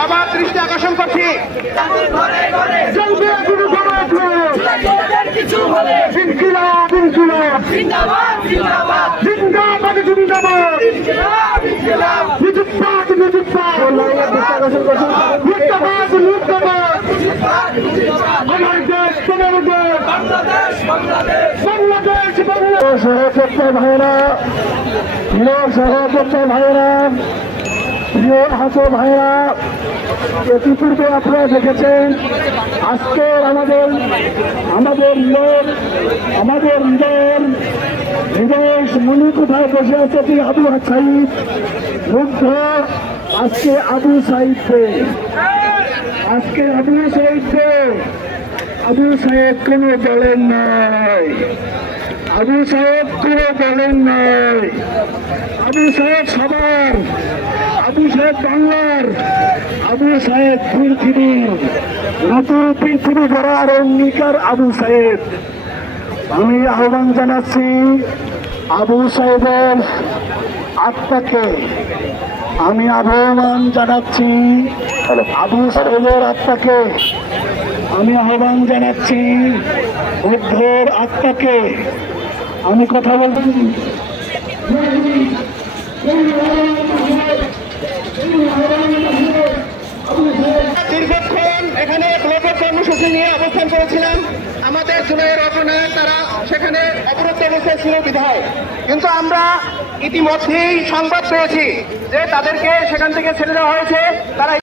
সবার দৃষ্টি আকর্ষণ করছি। সহযোদ্ধা ভাইরা, প্রিয় সহযোদ্ধা ভাইরা, প্রিয় আহত ভাইরা, ইতিপূর্বে আপনারা দেখেছেন আজকে আমাদের বিদেশ মুনি কোথায় বসে আছে কি আবু সাইদ মুগ্ধ। আজকে আবু সাইদ কোনো দলের নাই, আবু সাহেব কোনো দলের নাই, আবু সাহেব সবার, আবু সাহেব বাংলার, আবু সাহেব পৃথিবীর নতুন পৃথিবী গড়ার অঙ্গীকার আবু সাহেব। আমি আহ্বান জানাচ্ছি আবু সাহেবের আত্মাকে, আমি আহ্বান জানাচ্ছি আবু সাহেবের আত্মাকে, আমি আহ্বান জানাচ্ছি বুদ্ধের আত্মাকে। আমি কথা বলতে দীর্ঘক্ষণ এখানে ব্লকের কর্মসূচি নিয়ে অবস্থান করেছিলাম। আমাদের জুলাইয়ের অগ্রনায়ক তারা সেখানে অবরুদ্ধ অবস্থায় ছিল বিধায়, কিন্তু আমরা ইতিমধ্যেই সংবাদ পেয়েছি যে তাদেরকে সেখান থেকে ছেড়ে দেওয়া হয়েছে। তারা